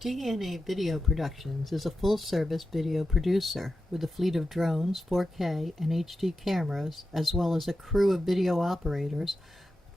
DNA Video Productions is a full-service video producer with a fleet of drones, 4K, and HD cameras, as well as a crew of video operators.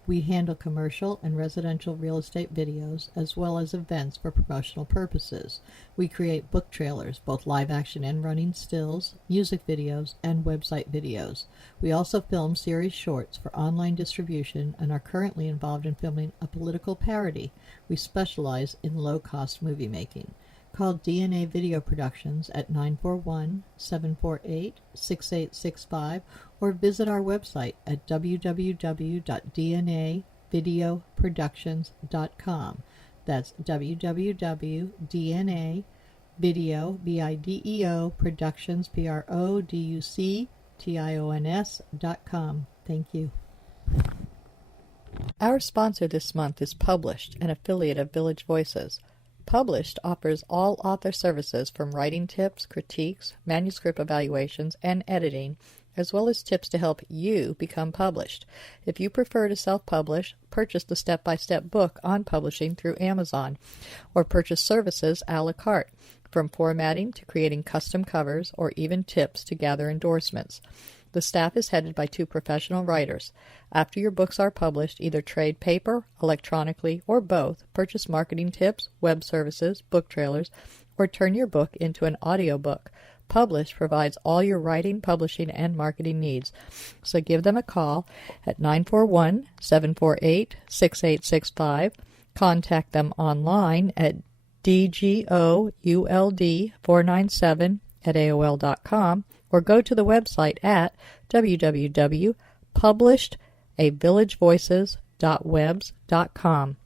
We handle commercial and residential real estate videos, as well as events for promotional purposes. We create book trailers, both live-action and running stills, music videos, and website videos. We also film series shorts for online distribution and are currently involved in filming a political parody. We specialize in low-cost movie making. Call DNA Video Productions at 941-748-6865 or visit our website at www.dnavideoproductions.com. That's www.dnavideoproductions.com. Thank you. Our sponsor this month is Published, an affiliate of Village Voices. Published offers all author services from writing tips, critiques, manuscript evaluations, and editing, as well as tips to help you become published. If you prefer to self-publish, purchase the step-by-step book on publishing through Amazon, or purchase services a la carte, from formatting to creating custom covers, or even tips to gather endorsements. The staff is headed by 2 professional writers. After your books are published, either trade paper, electronically, or both, purchase marketing tips, web services, book trailers, or turn your book into an audiobook. Publish provides all your writing, publishing, and marketing needs. So give them a call at 941-748-6865. Contact them online at dgould497@aol.com or go to the website at www.publishedavillagevoices.webs.com.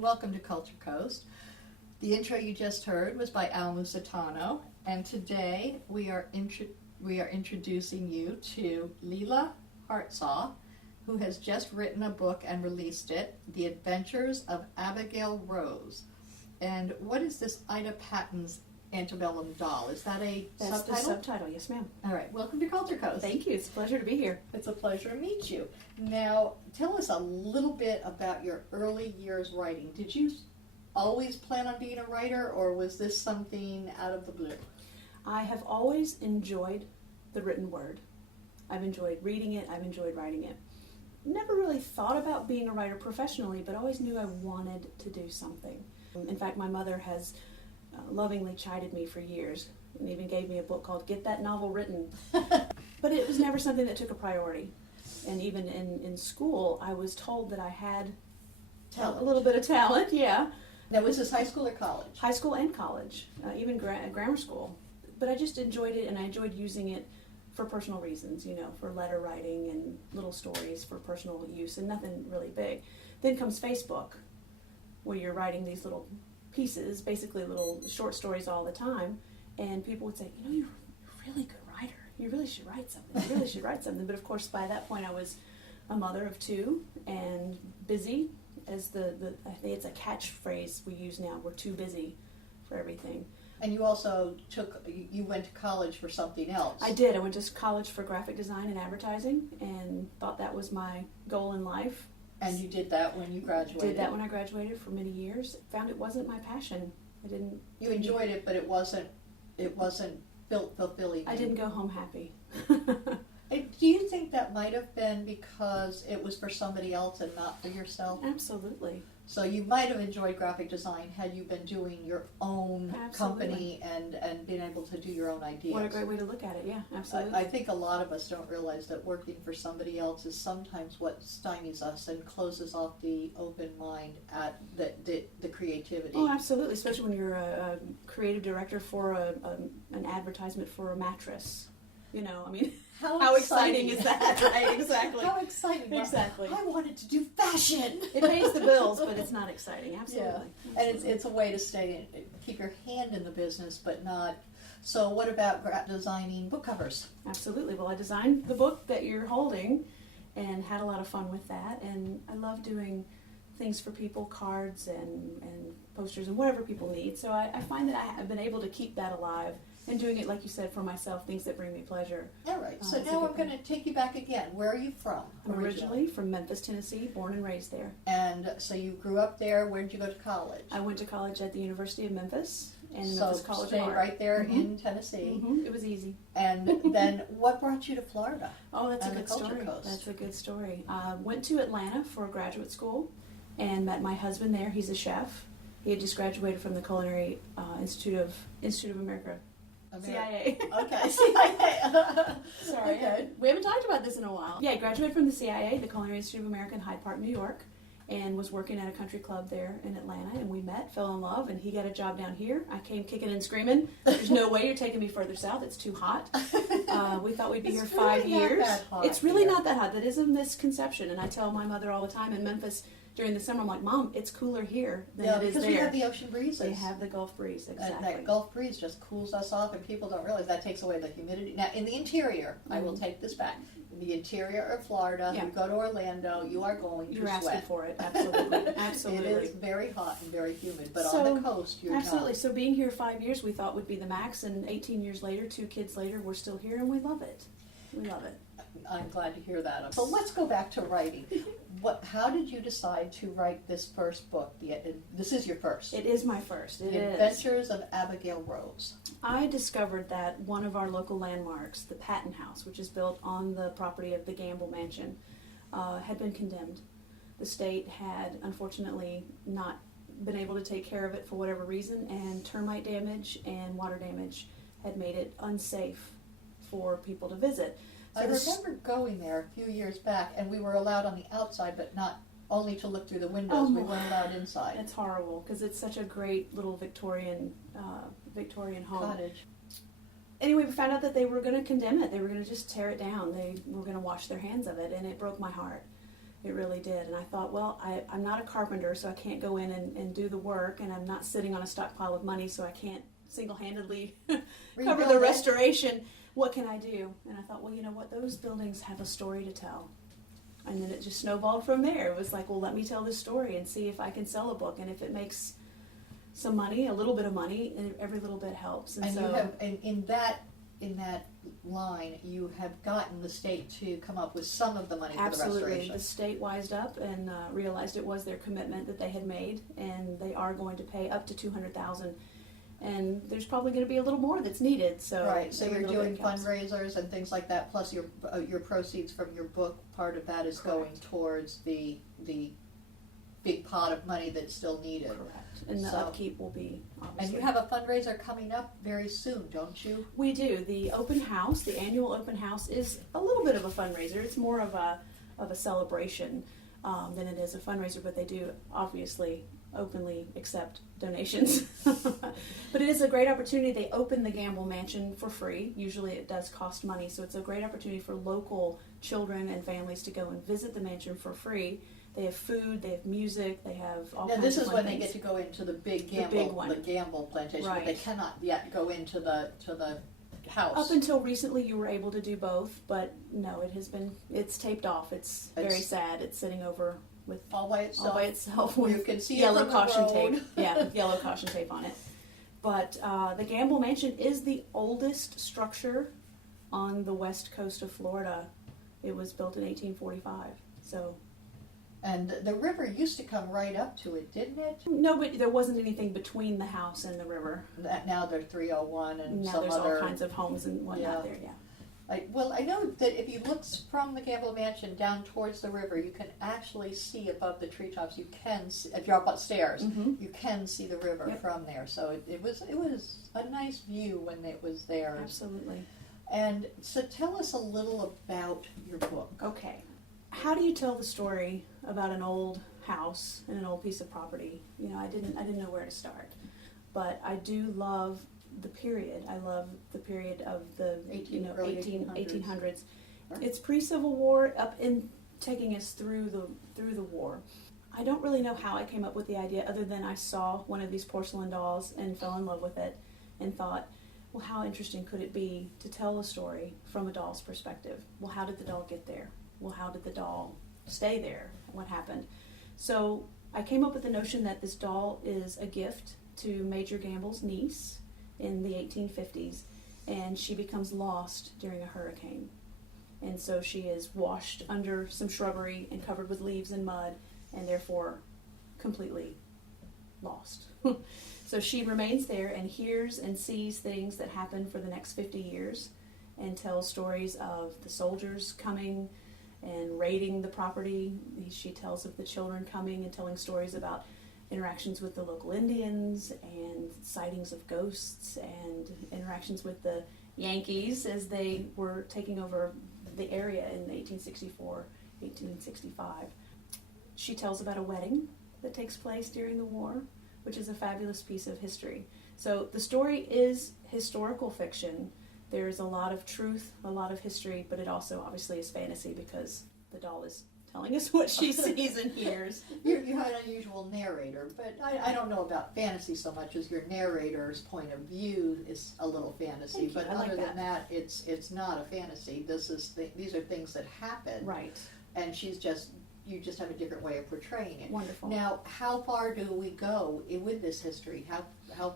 Welcome to Culture Coast. The intro you just heard was by Al Musitano, and today we are introducing you to Lela Hartsaw, who has just written a book and released it, The Adventures of Abigail Rose. And what is this Ida Patton's Antebellum Doll? Is that a That's subtitle? the subtitle, yes ma'am. All right, welcome to Culture Coast. Thank you, it's a pleasure to be here. It's a pleasure to meet you. Now, tell us a little bit about your early years writing. Did you always plan on being a writer, or was this something out of the blue? I have always enjoyed the written word. I've enjoyed reading it, I've enjoyed writing it. Never really thought about being a writer professionally, but always knew I wanted to do something. In fact, my mother has lovingly chided me for years and even gave me a book called Get That Novel Written. But it was never something that took a priority. And even in school, I was told that I had a little bit of talent, yeah. Now, was this high school or college? High school and college, even grammar school. But I just enjoyed it, and I enjoyed using it for personal reasons, for letter writing and little stories for personal use, and nothing really big. Then comes Facebook, where you're writing these little pieces, basically little short stories all the time, and people would say, you're a really good writer. You really should write something. You really should write something. But of course, by that point, I was a mother of 2 and busy, as I think it's a catchphrase we use now. We're too busy for everything. And you also you went to college for something else. I did. I went to college for graphic design and advertising, and thought that was my goal in life. And you did that when you graduated? Did that when I graduated for many years. Found it wasn't my passion. You enjoyed it, but it wasn't fulfilling. I didn't go home happy. Do you think that might have been because it was for somebody else and not for yourself? Absolutely. So you might have enjoyed graphic design had you been doing your own company and been able to do your own ideas. What a great way to look at it, yeah, absolutely. I think a lot of us don't realize that working for somebody else is sometimes what stymies us and closes off the open mind at the creativity. Oh, absolutely, especially when you're a creative director for an advertisement for a mattress. You know, I mean, how exciting is that, right? Exactly. How exciting. Exactly. I wanted to do fashion. It pays the bills, but it's not exciting. Absolutely. Yeah. And it's a way to keep your hand in the business, but not. So what about designing book covers? Absolutely. Well, I designed the book that you're holding and had a lot of fun with that. And I love doing things for people, cards and posters and whatever people need. So I find that I have been able to keep that alive. And doing it, like you said, for myself, things that bring me pleasure. All right. So now I'm going to take you back again. Where are you from? I'm originally from Memphis, Tennessee, born and raised there. And so you grew up there. Where did you go to college? I went to college at the University of Memphis and Memphis College of Art. Right there in Tennessee. It was easy. And then what brought you to Florida? Oh, that's a good story. That's a good story. Went to Atlanta for graduate school and met my husband there. He's a chef. He had just graduated from the Culinary Institute of America. CIA. Okay, CIA. Sorry. Okay. We haven't talked about this in a while. Yeah, I graduated from the CIA, the Culinary Institute of America in Hyde Park, New York, and was working at a country club there in Atlanta, and we met, fell in love, and he got a job down here. I came kicking and screaming. There's no way you're taking me further south. It's too hot. We thought we'd be here 5 years. It's really not that hot. That is a misconception, and I tell my mother all the time in Memphis, during the summer, I'm like, Mom, it's cooler here than it is there. Because we have the ocean breezes. They have the Gulf breeze, exactly. And that Gulf breeze just cools us off, and people don't realize that takes away the humidity. Now, in the interior, I will take this back. In the interior of Florida, you go to Orlando, you are going to sweat. You're asking for it, absolutely. Absolutely. It is very hot and very humid, but on the coast, you're absolutely. not. So being here 5 years, we thought would be the max, and 18 years later, 2 kids later, we're still here, and we love it. We love it. I'm glad to hear that. So let's go back to writing. How did you decide to write this first book? This is your first. It is my first. The Adventures of Abigail Rose. I discovered that one of our local landmarks, the Patton House, which is built on the property of the Gamble Mansion, had been condemned. The state had, unfortunately, not been able to take care of it for whatever reason, and termite damage and water damage had made it unsafe for people to visit. So I remember going there a few years back, and we were allowed on the outside, but not only to look through the windows. We weren't allowed inside. It's horrible because it's such a great little Victorian home. Cottage. Anyway, we found out that they were going to condemn it. They were going to just tear it down. They were going to wash their hands of it, and it broke my heart. It really did. And I thought, well, I'm not a carpenter, so I can't go in and do the work, and I'm not sitting on a stockpile of money, so I can't single-handedly cover the restoration. What can I do? And I thought, well, you know what? Those buildings have a story to tell. And then it just snowballed from there. It was like, well, let me tell this story and see if I can sell a book. And if it makes some money, a little bit of money, and every little bit helps. And so, you have, in that line, you have gotten the state to come up with some of the money for the restoration. Absolutely. The state wised up and realized it was their commitment that they had made, and they are going to pay up to $200,000. And there's probably going to be a little more that's needed. So right. So you're doing fundraisers and things like that. Plus your proceeds from your book, part of that is going towards the big pot of money that's still needed. Correct. And the upkeep will be obviously. And you have a fundraiser coming up very soon, don't you? We do. The open house, the annual open house, is a little bit of a fundraiser. It's more of a celebration than it is a fundraiser. But they do obviously openly accept donations. But it is a great opportunity. They open the Gamble Mansion for free. Usually it does cost money, so it's a great opportunity for local children and families to go and visit the mansion for free. They have food, they have music, they have all kinds of Now this is when things. they get to go into the big Gamble, the Gamble plantation, right. But they cannot yet go into the house. Up until recently you were able to do both, but no, it's taped off. It's very sad. It's sitting over with all by itself. With you can see yellow it from caution the road. tape. Yeah, yellow caution tape on it. But the Gamble Mansion is the oldest structure on the west coast of Florida. It was built in 1845. So. And the river used to come right up to it, didn't it? No, but there wasn't anything between the house and the river. Now there's 301 and now some there's other. All kinds of homes and whatnot there. Yeah. Well, I know that if you look from the Gamble Mansion down towards the river, you can actually see above the treetops. You can see, if you're up upstairs, you can see the river from there. So it was a nice view when it was there. Absolutely. And so tell us a little about your book. Okay. How do you tell the story about an old house and an old piece of property? You know, I didn't know where to start. But I do love the period. I love the period of the 1800s. Right. It's pre-Civil War up in taking us through the war. I don't really know how I came up with the idea other than I saw one of these porcelain dolls and fell in love with it and thought, well, how interesting could it be to tell a story from a doll's perspective? Well, how did the doll get there? Well, how did the doll stay there? What happened? So I came up with the notion that this doll is a gift to Major Gamble's niece in the 1850s, and she becomes lost during a hurricane. And so she is washed under some shrubbery and covered with leaves and mud, and therefore completely lost. So she remains there and hears and sees things that happen for the next 50 years and tells stories of the soldiers coming and raiding the property. She tells of the children coming and telling stories about interactions with the local Indians and sightings of ghosts and interactions with the Yankees as they were taking over the area in 1864, 1865. She tells about a wedding that takes place during the war, which is a fabulous piece of history. So the story is historical fiction. There's a lot of truth, a lot of history, but it also obviously is fantasy because the doll is telling us what she sees and hears. You have an unusual narrator, but I don't know about fantasy so much as your narrator's point of view is a little fantasy. But other than that, it's not a fantasy. These are things that happen. Right. And you just have a different way of portraying it. Wonderful. Now, how far do we go with this history? How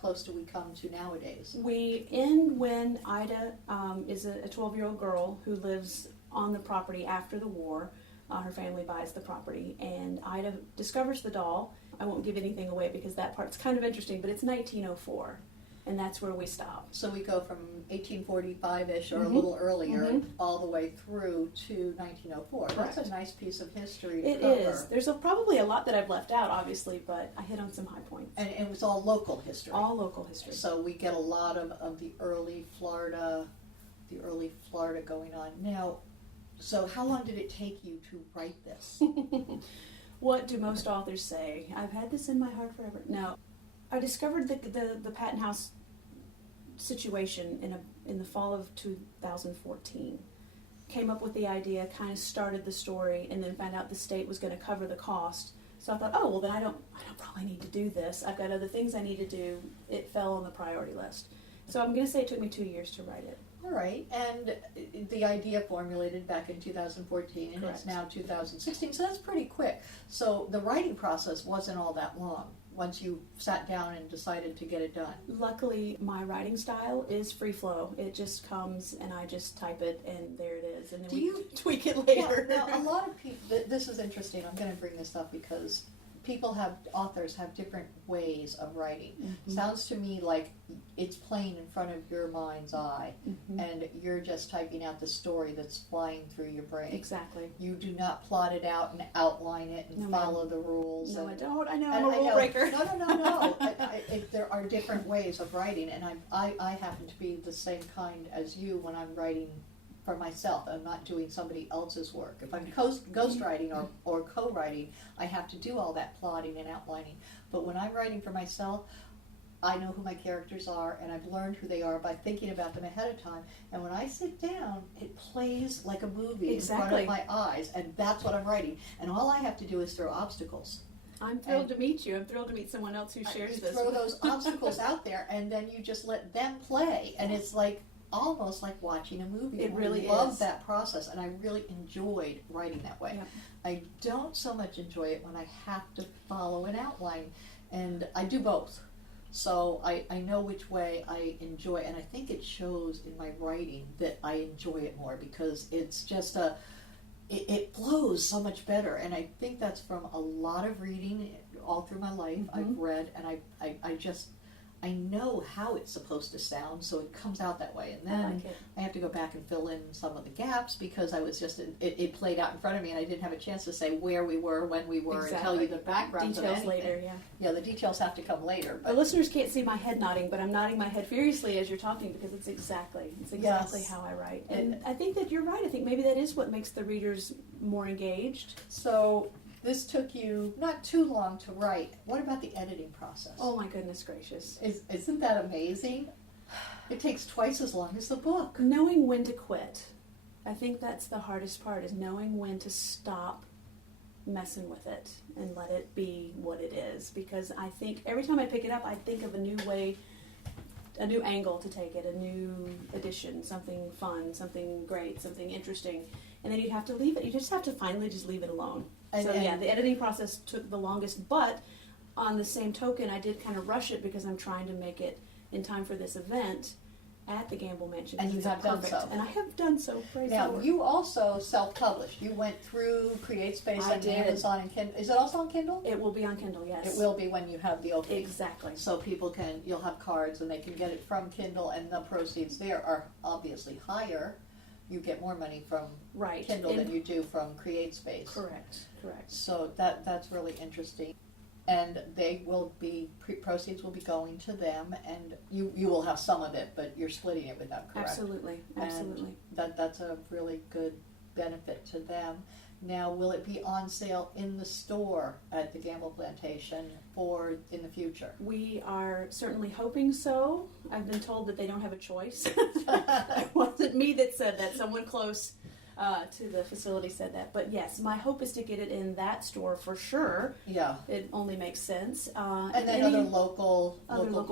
close do we come to nowadays? We end when Ida is a 12-year-old girl who lives on the property after the war. Her family buys the property, and Ida discovers the doll. I won't give anything away because that part's kind of interesting, but it's 1904, and that's where we stop. So we go from 1845-ish or a little earlier all the way through to 1904. Correct. That's a nice piece of history to It cover. is. There's probably a lot that I've left out, obviously, but I hit on some high points. And it was all local history. All local history. So we get a lot of the early Florida going on. Now, so how long did it take you to write this? What do most authors say? I've had this in my heart forever. No, I discovered the Patton House situation in the fall of 2014. Came up with the idea, kind of started the story, and then found out the state was going to cover the cost. So I thought, oh well, then I don't probably need to do this. I've got other things I need to do. It fell on the priority list. So I'm going to say it took me 2 years to write it. All right, and the idea formulated back in 2014, and Correct. It's now 2016, so that's pretty quick. So the writing process wasn't all that long once you sat down and decided to get it done. Luckily, my writing style is free flow. It just comes and I just type it and there it is, and then tweak it later. Now, a lot of people, this is interesting, I'm going to bring this up because authors have different ways of writing. Sounds to me like it's playing in front of your mind's eye, and you're just typing out the story that's flying through your brain. Exactly. You do not plot it out and outline it and follow the rules. No, I don't. I know, I'm a rule breaker. No. There are different ways of writing, and I happen to be the same kind as you when I'm writing for myself. I'm not doing somebody else's work. If I'm ghostwriting or co-writing, I have to do all that plotting and outlining. But when I'm writing for myself, I know who my characters are, and I've learned who they are by thinking about them ahead of time. And when I sit down, it plays like a movie in front of my eyes, and that's what I'm writing. And all I have to do is throw obstacles. I'm thrilled to meet you. I'm thrilled to meet someone else who shares this. Throw those obstacles out there, and then you just let them play. And it's like almost like watching a movie. It really is. I love that process, and I really enjoyed writing that way. Yep. I don't so much enjoy it when I have to follow an outline, and I do both. So I know which way I enjoy, and I think it shows in my writing that I enjoy it more because it's just it flows so much better, and I think that's from a lot of reading all through my life. I've read, and I know how it's supposed to sound, so it comes out that way. And I then like it. I have to go back and fill in some of the gaps because I was just, it played out in front of me and I didn't have a chance to say where we were, when we were, and tell you the background Details of anything. later, yeah. Yeah, the details have to come later. The listeners can't see my head nodding, but I'm nodding my head furiously as you're talking because it's exactly Yes. how I write. And I think that you're right. I think maybe that is what makes the readers more engaged. So this took you not too long to write. What about the editing process? Oh my goodness gracious. Isn't that amazing? It takes twice as long as the book. Knowing when to quit. I think that's the hardest part, is knowing when to stop messing with it and let it be what it is. Because I think every time I pick it up, I think of a new way, a new angle to take it, a new addition, something fun, something great, something interesting. And then you have to leave it. You just have to finally just leave it alone. So yeah, the editing process took the longest, but on the same token, I did kind of rush it because I'm trying to make it in time for this event at the Gamble Mansion. And you have done so. And I have done so. Praise the Now, Lord. you also self-published. You went through CreateSpace and did. Amazon and Kindle. Is it also on Kindle? It will be on Kindle, yes. It will be when you have the opening. Exactly. So people you'll have cards and they can get it from Kindle, and the proceeds there are obviously higher. You get more money from Kindle than you do from CreateSpace. Correct. So that's really interesting. And they will be, proceeds will be going to them, and you will have some of it, but you're splitting it with them, correct? Absolutely. And that's a really good benefit to them. Now, will it be on sale in the store at the Gamble Plantation or in the future? We are certainly hoping so. I've been told that they don't have a choice. It wasn't me that said that. Someone close to the facility said that. But yes, my hope is to get it in that store for sure. Yeah. It only makes sense. And then other local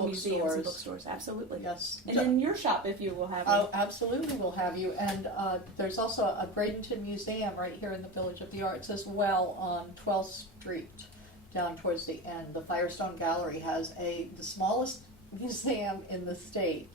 museums and bookstores, absolutely. Yes. And in your shop, if you will have it. Oh, absolutely, we'll have you. And there's also a Bradenton Museum right here in the Village of the Arts as well on 12th Street, down towards the end. The Firestone Gallery has the smallest museum in the state,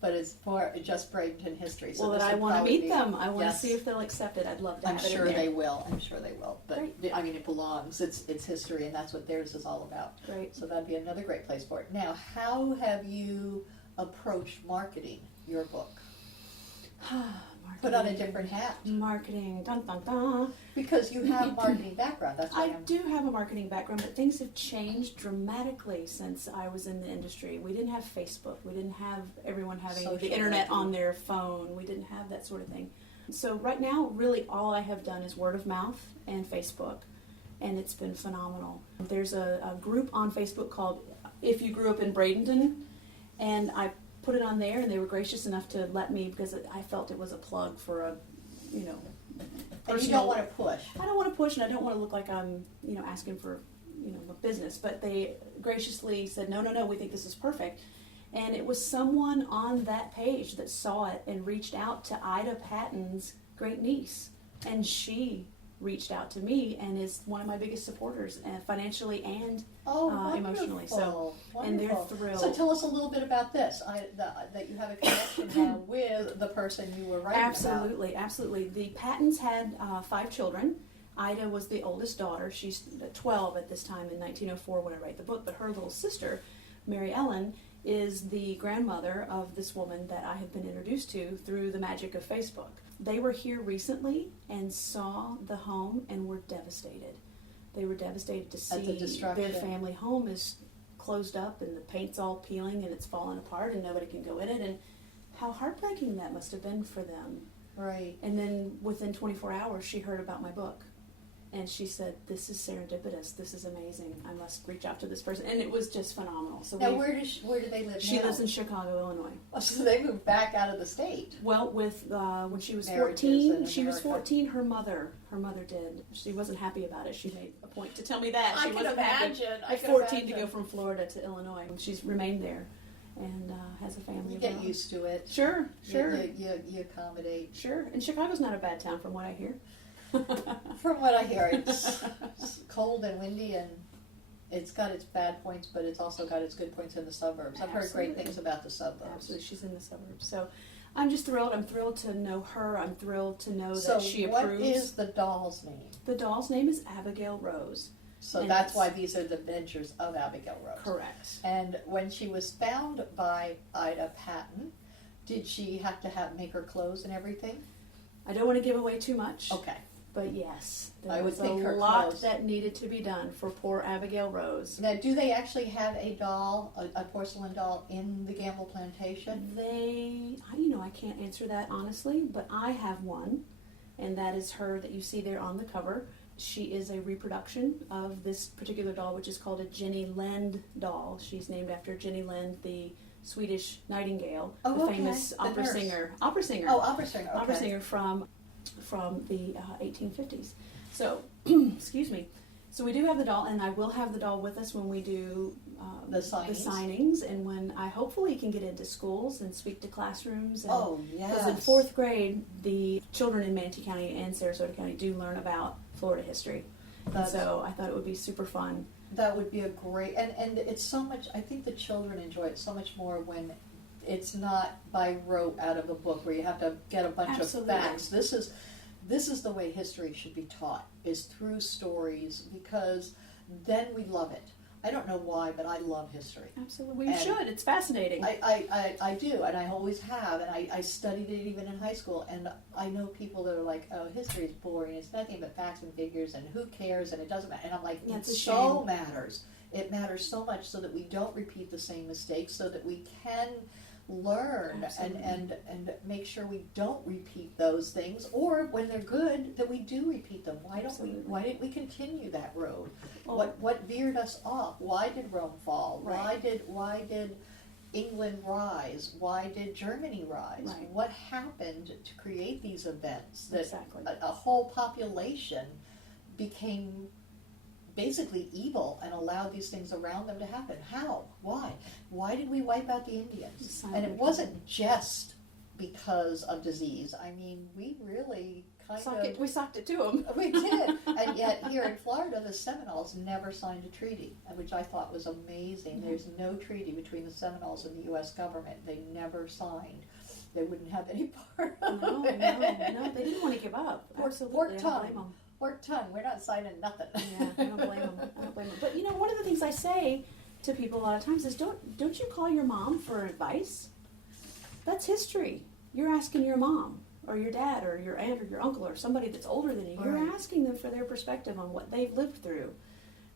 but it's for just Bradenton history. So well, then I want to meet them. I want to see if they'll accept it. I'd love to have it. I'm sure they will. But I mean, it belongs. It's history, and that's what theirs is all about. Great. So that'd be another great place for it. Now, how have you approached marketing your book? Put on a different hat. Marketing, dun dun dun. Because you have marketing background. That's why I do have a marketing background, but things have changed dramatically since I was in the industry. We didn't have Facebook. We didn't have everyone having the internet on their phone. We didn't have that sort of thing. So right now, really all I have done is word of mouth and Facebook, and it's been phenomenal. There's a group on Facebook called If You Grew Up in Bradenton, and I put it on there, and they were gracious enough to let me, because I felt it was a plug for a, personal. And you don't want to push. I don't want to push, and I don't want to look like I'm, asking for, a business. But they graciously said, no, we think this is perfect. And it was someone on that page that saw it and reached out to Ida Patton's great niece, and she reached out to me and is one of my biggest supporters, financially and emotionally. So, wonderful. And they're thrilled. So tell us a little bit about this. That you have a connection now with the person you were writing about. Absolutely. The Pattons had 5 children. Ida was the oldest daughter. She's 12 at this time in 1904 when I write the book. But her little sister, Mary Ellen, is the grandmother of this woman that I have been introduced to through the magic of Facebook. They were here recently and saw the home and were devastated. They were devastated to see their family home is closed up and the paint's all peeling and it's falling apart and nobody can go in it, and how heartbreaking that must have been for them. Right. And then within 24 hours she heard about my book. And she said, "This is serendipitous. This is amazing. I must reach out to this person." And it was just phenomenal. So now, where do they live now? She lives in Chicago, Illinois. Oh, so they moved back out of the state. Well, when she was 14, her mother did. She wasn't happy about it. She made a point to tell me that. She wasn't happy at 14 to go from Florida to Illinois. She's remained there and has a family. You get used to it. Sure. You accommodate. Sure. And Chicago's not a bad town from what I hear. From what I hear, it's cold and windy, and it's got its bad points, but it's also got its good points in the suburbs. I've heard great things about the suburbs. Absolutely, she's in the suburbs. So I'm just thrilled. I'm thrilled to know her. I'm thrilled to know that she approves. So what is the doll's name? The doll's name is Abigail Rose. So And that's why these are the adventures of Abigail Rose. Correct. And when she was found by Ida Patton, did she have to make her clothes and everything? I don't want to give away too much. Okay. But yes, I there would was think a her lot clothes. that needed to be done for poor Abigail Rose. Now, do they actually have a doll, a porcelain doll, in the Gamble plantation? I can't answer that honestly, but I have one, and that is her that you see there on the cover. She is a reproduction of this particular doll, which is called a Jenny Lind doll. She's named after Jenny Lind, the Swedish nightingale, the famous opera singer. Opera singer. Oh, opera singer. Okay. Opera singer from the 1850s. So, excuse me. So we do have the doll, and I will have the doll with us when we do the signings, and when I hopefully can get into schools and speak to classrooms. And, because in 4th grade, the children in Manatee County and Sarasota County do learn about Florida history. And so I thought it would be super fun. That would be a great, and it's so much, I think the children enjoy it so much more when it's not by rote out of a book where you have to get a bunch of facts. This is the way history should be taught, is through stories, because then we love it. I don't know why, but I love history. Absolutely. Well, you should. It's fascinating. I do, and I always have, and I studied it even in high school, and I know people that are like, oh, history is boring, it's nothing but facts and figures, and who cares, and it doesn't matter. And I'm like, it so matters. It matters so much so that we don't repeat the same mistakes, so that we can learn and make sure we don't repeat those things, or when they're good, that we do repeat them. Why didn't we continue that road? What veered us off? Why did Rome fall? Right. Why did England rise? Why did Germany rise? Right. What happened to create these events that a whole population became basically evil and allowed these things around them to happen? How? Why? Why did we wipe out the Indians? And it wasn't just because of disease. I mean, we really we socked it to them. We did. And yet here in Florida, the Seminoles never signed a treaty, which I thought was amazing. Mm-hmm. There's no treaty between the Seminoles and the U.S. government. They never signed. They wouldn't have any part of it. No, they didn't want to give up. Absolutely. Work tongue. Work tongue. We're not signing nothing. Yeah, I don't blame them. But one of the things I say to people a lot of times is, don't you call your mom for advice? That's history. You're asking your mom or your dad or your aunt or your uncle or somebody that's older than you. Right. You're asking them for their perspective on what they've lived through.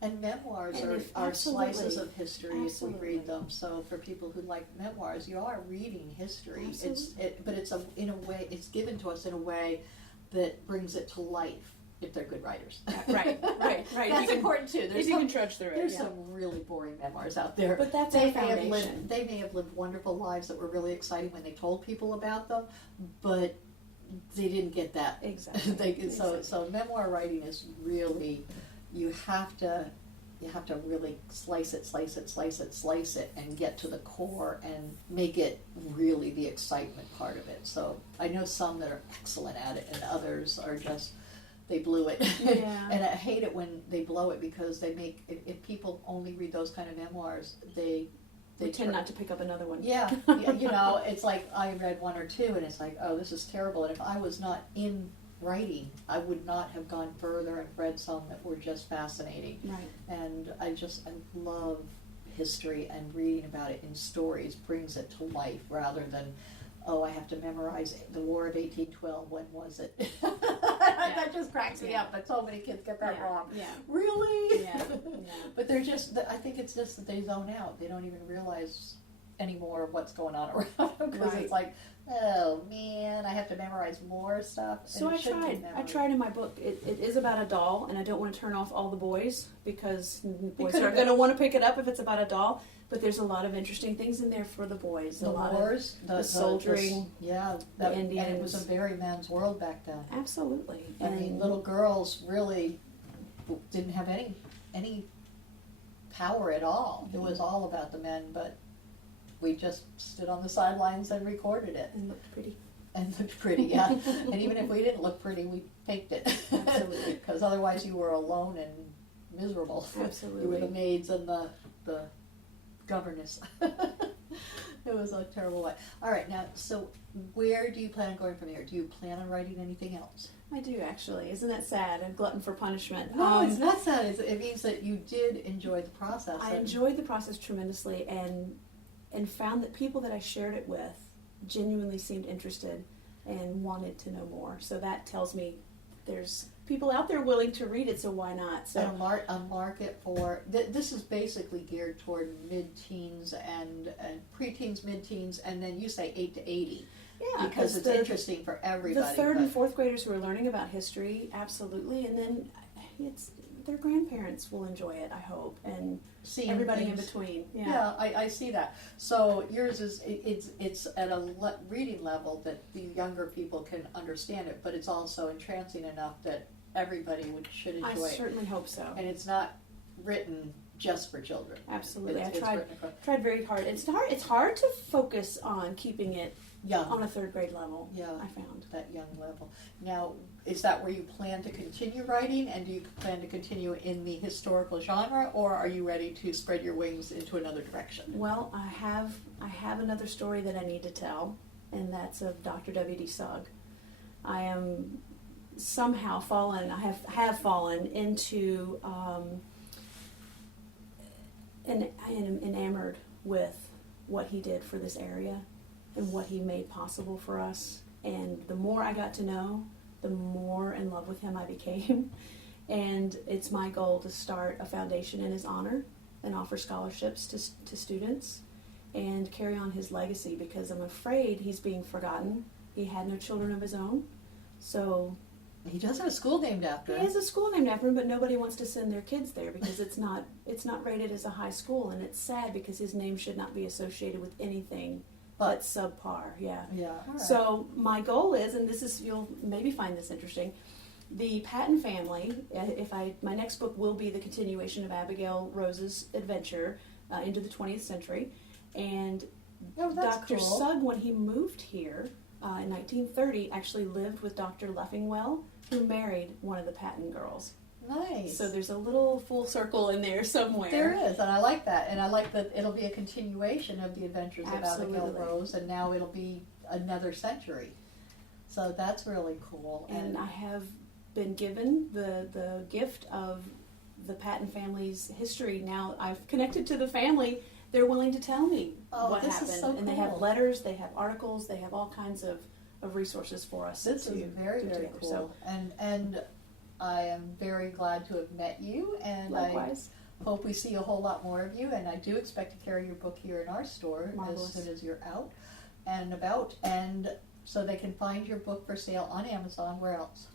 And memoirs are slices of history if we read them. So for people who like memoirs, you are reading history. But it's in a way, it's given to us in a way that brings it to life. If they're good writers. Right. That's important too. If you can trudge through it. There's some really boring memoirs out there. But that's our foundation. They may have lived wonderful lives that were really exciting when they told people about them, but they didn't get that. Exactly. So memoir writing is really, you have to really slice it, and get to the core and make it really the excitement part of it. So I know some that are excellent at it, and others are just, they blew it. Yeah. And I hate it when they blow it, because they make, if people only read those kind of memoirs, they tend not to pick up another one. Yeah, it's like I read one or two, and it's like, oh, this is terrible. And if I was not in writing, I would not have gone further and read some that were just fascinating. Right. And I love history, and reading about it in stories brings it to life rather than, oh, I have to memorize the War of 1812. When was it? That just cracks me up. But so many kids get that wrong. Yeah. Really? Yeah. But they're just, I think it's just that they zone out. They don't even realize anymore what's going on around them, because it's like, oh man, I have to memorize more stuff. So I tried in my book. It is about a doll, and I don't want to turn off all the boys, because boys are going to want to pick it up if it's about a doll. But there's a lot of interesting things in there for the boys. The wars, the soldiering, the Indians. And it was a very man's world back then. Absolutely. I mean, little girls really didn't have any power at all. Mm-hmm. It was all about the men, but we just stood on the sidelines and recorded it. And looked pretty. Yeah. And even if we didn't look pretty, we faked it. Absolutely. Because otherwise you were alone and miserable. Absolutely. You were the maids and the governess. It was a terrible way. All right, now, so where do you plan on going from here? Do you plan on writing anything else? I do, actually. Isn't that sad? A glutton for punishment. No, it's not sad. It means that you did enjoy the process. I enjoyed the process tremendously, and found that people that I shared it with genuinely seemed interested and wanted to know more. So that tells me there's people out there willing to read it, so why not? So and a market for this is basically geared toward mid-teens and preteens, mid-teens, and then you say 8 to 80. yeah, Because it's interesting for everybody. The third and fourth graders who are learning about history, absolutely, and then their grandparents will enjoy it, I hope, and Seeing everybody things. in between. Yeah, I see that. So yours is it's at a reading level that the younger people can understand it, but it's also entrancing enough that everybody should enjoy I it. certainly hope so. And it's not written just for children. Absolutely, It's I tried very hard. It's hard to focus on keeping it young on a third grade level. Yeah, I found that young level. Now, is that where you plan to continue writing, and do you plan to continue in the historical genre, or are you ready to spread your wings into another direction? Well, I have another story that I need to tell, and that's of Dr. W.D. Sugg. I am somehow fallen. I have fallen into and I am enamored with what he did for this area and what he made possible for us. And the more I got to know, the more in love with him I became. And it's my goal to start a foundation in his honor and offer scholarships to students and carry on his legacy, because I'm afraid he's being forgotten. He had no children of his own. So He does have a school named after he him. has a school named after him, but nobody wants to send their kids there because it's not rated as a high school, and it's sad because his name should not be associated with anything but subpar. Yeah. Yeah. All right. So my goal is, and this is, you'll maybe find this interesting, the Patton family. My next book will be the continuation of Abigail Rose's adventure into the 20th century, and that's Dr. cool. Sugg, when he moved here in 1930, actually lived with Dr. Leffingwell, who married one of the Patton girls. Nice. So there's a little full circle in there somewhere. There is, and I like that. And I like that it'll be a continuation of the adventures Absolutely. of Abigail Rose, and now it'll be another century. So that's really cool. And I have been given the gift of the Patton family's history. Now I've connected to the family. They're willing to tell me what this happened. is so and they have cool. letters, they have articles, they have all kinds of resources for us. This is very, very together. cool. So, And I am very glad to have met you, and likewise. I hope we see a whole lot more of you. And I do expect to carry your book here in our store Marvelous. as soon as you're out and about. And so they can find your book for sale on Amazon. Where else?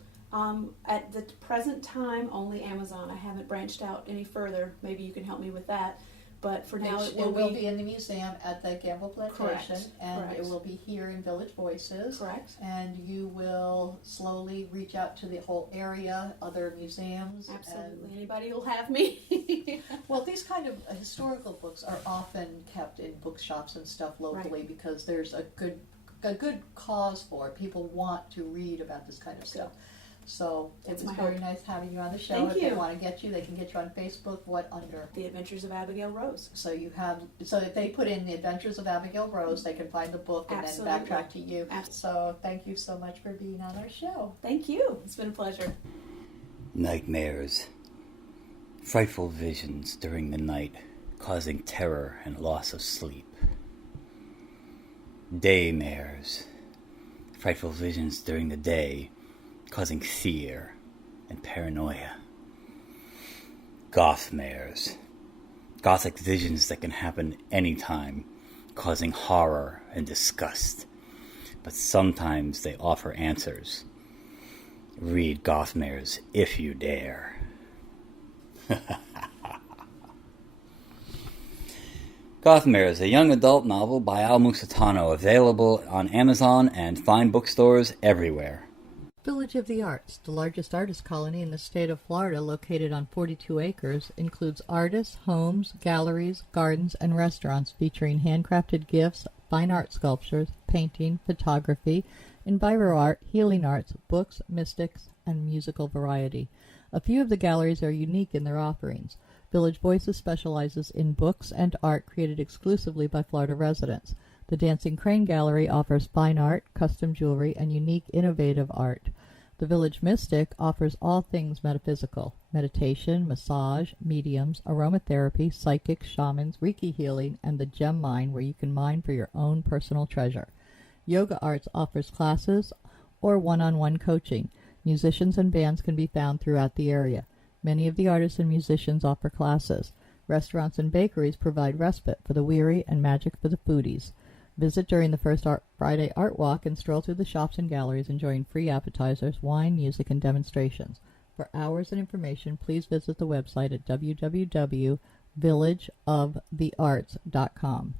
At the present time, only Amazon. I haven't branched out any further. Maybe you can help me with that. But for now, it will be in the museum at the Gamble Plantation, Correct. and Correct. it will be here in Village Voices. Correct. And you will slowly reach out to the whole area, other museums. Absolutely. Anybody will have me. Well, these kind of historical books are often kept in bookshops and stuff locally because there's a good cause for it. People want to read about this kind of stuff. So That's it was my very hope. nice having you on the show. Thank If you. they want to get you, they can get you on Facebook. What under? The Adventures of Abigail Rose. So if they put in The Adventures of Abigail Rose, they can find the book and Absolutely. then backtrack to you. Absolutely. So thank you so much for being on our show. Thank you. It's been a pleasure. Nightmares. Frightful visions during the night, causing terror and loss of sleep. Daymares. Frightful visions during the day, causing fear and paranoia. Gothmares. Gothic visions that can happen anytime, causing horror and disgust. But sometimes they offer answers. Read Gothmares if you dare. Gothmares, a young adult novel by Al Musitano, available on Amazon and fine bookstores everywhere. Village of the Arts, the largest artist colony in the state of Florida, located on 42 acres, includes artists, homes, galleries, gardens, and restaurants featuring handcrafted gifts, fine art sculptures, painting, photography, enviro art, healing arts, books, mystics, and musical variety. A few of the galleries are unique in their offerings. Village Voices specializes in books and art created exclusively by Florida residents. The Dancing Crane Gallery offers fine art, custom jewelry, and unique innovative art. The Village Mystic offers all things metaphysical: meditation, massage, mediums, aromatherapy, psychics, shamans, Reiki healing, and the gem mine, where you can mine for your own personal treasure. Yoga Arts offers classes or one-on-one coaching. Musicians and bands can be found throughout the area. Many of the artists and musicians offer classes. Restaurants and bakeries provide respite for the weary and magic for the foodies. Visit during the first Friday Art Walk and stroll through the shops and galleries enjoying free appetizers, wine, music, and demonstrations. For hours and information, please visit the website at www.villageofthearts.com.